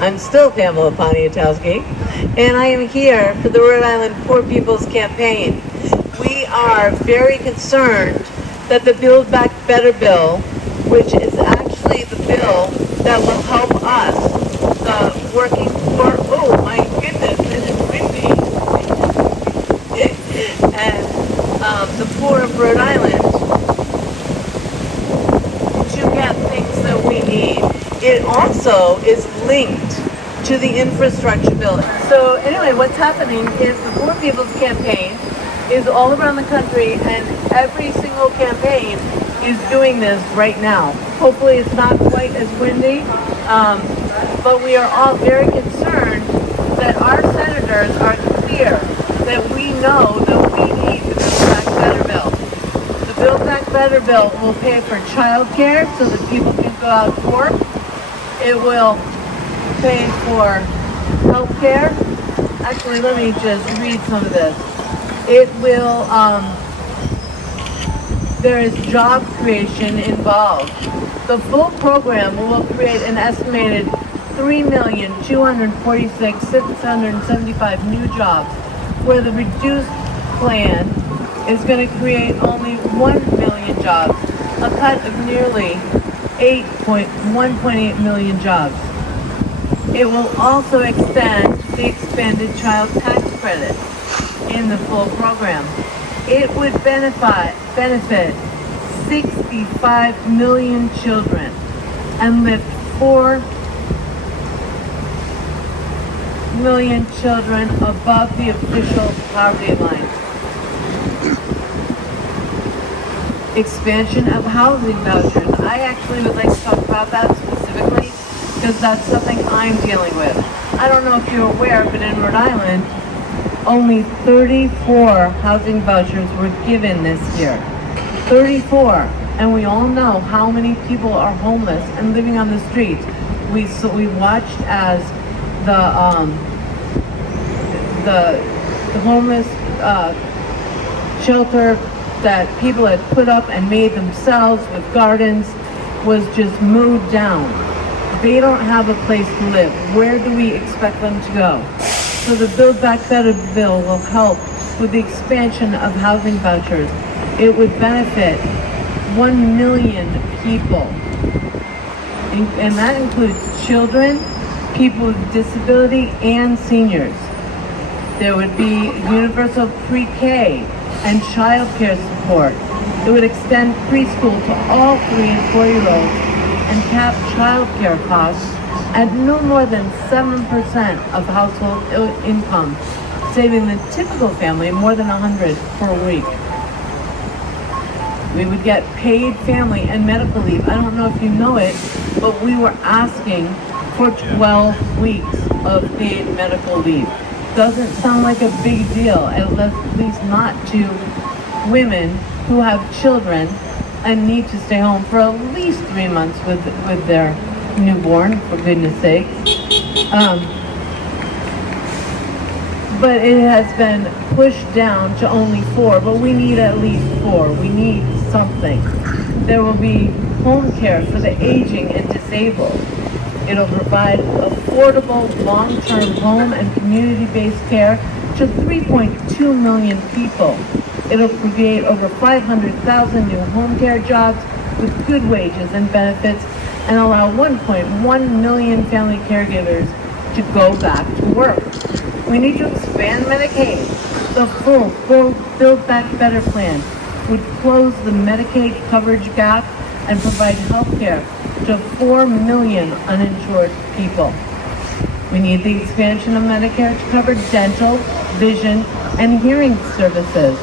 I'm still Pamela Pontiatowski, and I am here for the Rhode Island Poor People's Campaign. We are very concerned that the Build Back Better bill, which is actually the bill that will help us, the working poor, oh my goodness, it is windy, and the poor of Rhode Island to get things that we need. It also is linked to the infrastructure bill. So anyway, what's happening is the Poor People's Campaign is all around the country, and every single campaign is doing this right now. Hopefully it's not quite as windy, but we are all very concerned that our senators are clear that we know that we need the Build Back Better bill. The Build Back Better bill will pay for childcare so that people can go out to work. It will pay for health care. Actually, let me just read some of this. It will, there is job creation involved. The full program will create an estimated 3,246,675 new jobs, where the reduced plan is going to create only 1 million jobs, a cut of nearly 1.8 million jobs. It will also extend the expanded child tax credit in the full program. It would benefit 65 million children and lift 4 million children above the official poverty line. Expansion of housing vouchers. I actually would like to talk about that specifically because that's something I'm dealing with. I don't know if you're aware, but in Rhode Island, only 34 housing vouchers were given this year. 34. And we all know how many people are homeless and living on the streets. We watched as the homeless shelter that people had put up and made themselves with gardens was just mowed down. They don't have a place to live. Where do we expect them to go? So the Build Back Better bill will help with the expansion of housing vouchers. It would benefit 1 million people. And that includes children, people with disability, and seniors. There would be universal pre-K and childcare support. It would extend preschool to all 3 and 4-year-olds and cap childcare costs at no more than 7% of household income, saving the typical family more than $100 per week. We would get paid family and medical leave. I don't know if you know it, but we were asking for 12 weeks of paid medical leave. Doesn't sound like a big deal, at least not to women who have children and need to stay home for at least 3 months with their newborn, for goodness sake. But it has been pushed down to only 4, but we need at least 4. We need something. There will be home care for the aging and disabled. It'll provide affordable long-term home and community-based care to 3.2 million people. It'll create over 500,000 new home care jobs with good wages and benefits and allow 1.1 million family caregivers to go back to work. We need to expand Medicaid. The full Build Back Better plan would close the Medicaid coverage gap and provide health care to 4 million uninsured people. We need the expansion of Medicare to cover dental, vision, and hearing services.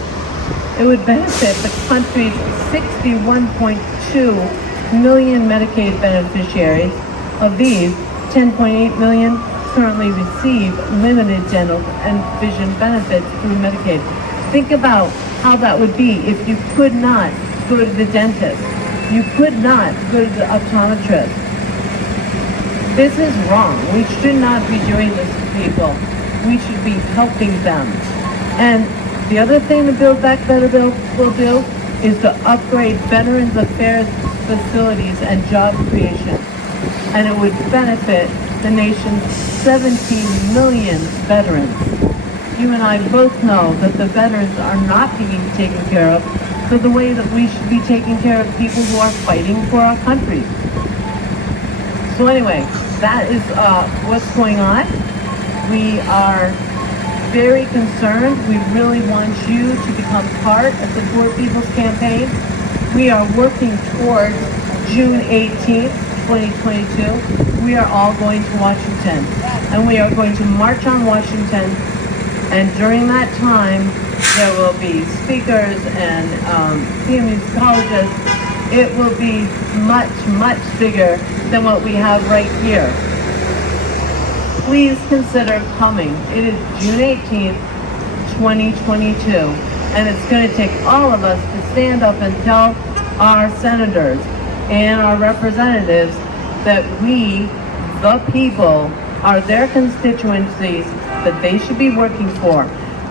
It would benefit the country's 61.2 million Medicaid beneficiaries. Of these, 10.8 million currently receive limited dental and vision benefits through Medicaid. Think about how that would be if you could not go to the dentist. You could not go to the optometrist. This is wrong. We should not be doing this to people. We should be helping them. And the other thing the Build Back Better bill will do is to upgrade Veterans Affairs facilities and job creation. And it would benefit the nation's 17 million veterans. You and I both know that the veterans are not being taken care of for the way that we should be taking care of people who are fighting for our country. So anyway, that is what's going on. We are very concerned. We really want you to become part of the Poor People's Campaign. We are working towards June 18th, 2022. We are all going to Washington, and we are going to march on Washington. And during that time, there will be speakers and community colleges. It will be much, much bigger than what we have right here. Please consider coming. It is June 18th, 2022, and it's going to take all of us to stand up and tell our senators and our representatives that we, the people, are their constituencies that they should be working for.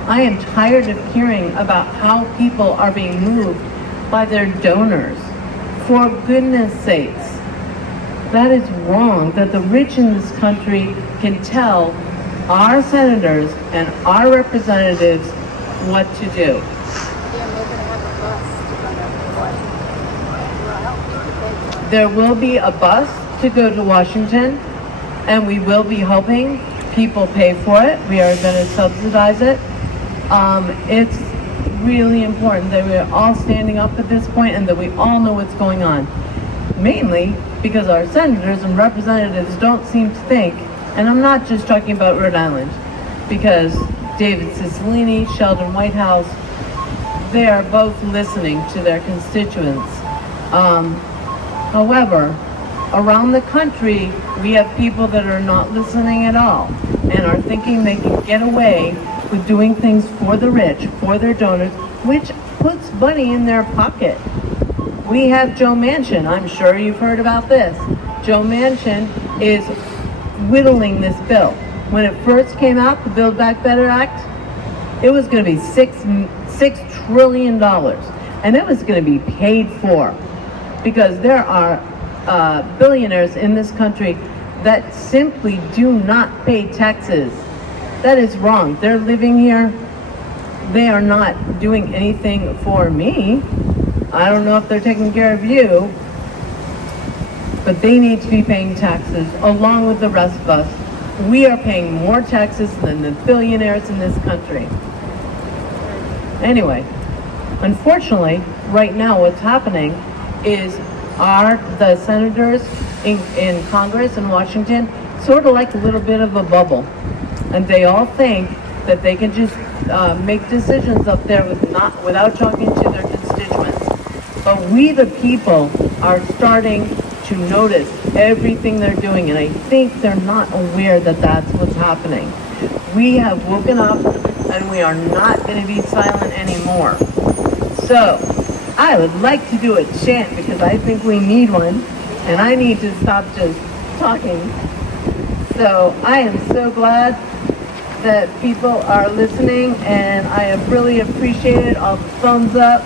I am tired of hearing about how people are being moved by their donors. For goodness sakes, that is wrong, that the rich in this country can tell our senators and our representatives what to do. There will be a bus to go to Washington, and we will be helping people pay for it. We are going to subsidize it. It's really important that we're all standing up at this point and that we all know what's going on. Mainly because our senators and representatives don't seem to think, and I'm not just talking about Rhode Island, because David Cicilline, Sheldon Whitehouse, they are both listening to their constituents. However, around the country, we have people that are not listening at all and are thinking they can get away with doing things for the rich, for their donors, which puts money in their pocket. We have Joe Manchin. I'm sure you've heard about this. Joe Manchin is whittling this bill. When it first came out, the Build Back Better Act, it was going to be $6 trillion, and it was going to be paid for, because there are billionaires in this country that simply do not pay taxes. That is wrong. They're living here. They are not doing anything for me. I don't know if they're taking care of you, but they need to be paying taxes along with the rest of us. We are paying more taxes than the billionaires in this country. Anyway, unfortunately, right now what's happening is the senators in Congress in Washington sort of like a little bit of a bubble, and they all think that they can just make decisions up there without talking to their constituents. But we, the people, are starting to notice everything they're doing, and I think they're not aware that that's what's happening. We have woken up, and we are not going to be silent anymore. So, I would like to do a chant because I think we need one, and I need to stop just talking. So, I am so glad that people are listening, and I have really appreciated all the thumbs up.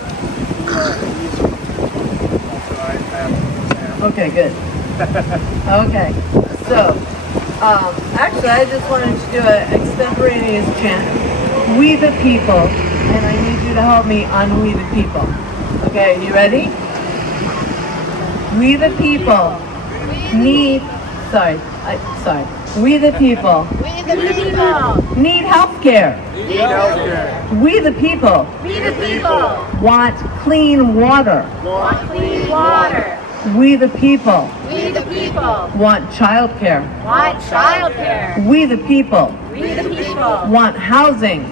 Okay, good. Okay, so actually I just wanted to do an extemporaneous chant. We the people, and I need you to help me on We the People. Okay, you ready? We the people need, we the people need health care. We the people want clean water. We the people want childcare. We the people want housing.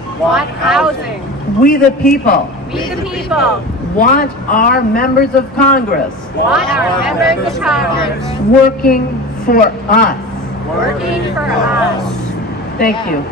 We the people want our members of Congress working for us. Thank you.